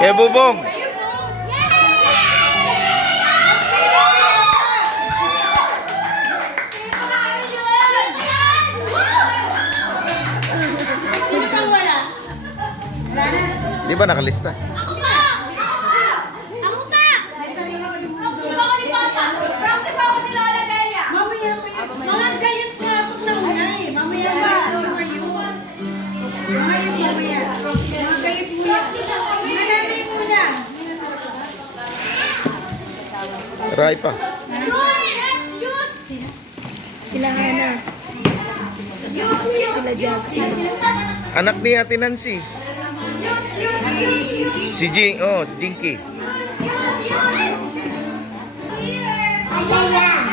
Kaya Bubong. Di ba nakalista? Ako pa! Ako pa! Suba ko ni Papa! Practice pa ako ni Lola Delia! Mamaya pa yun. Mga gayot nga pag nauna eh. Mamaya ba? Ngayon. Ngayon mamaya. Mga gayot muna. Mga nanay muna. Ray pa. Sila Hana. Sila Jassy. Anak ni Ate Nancy. Si Jinky. Ako na!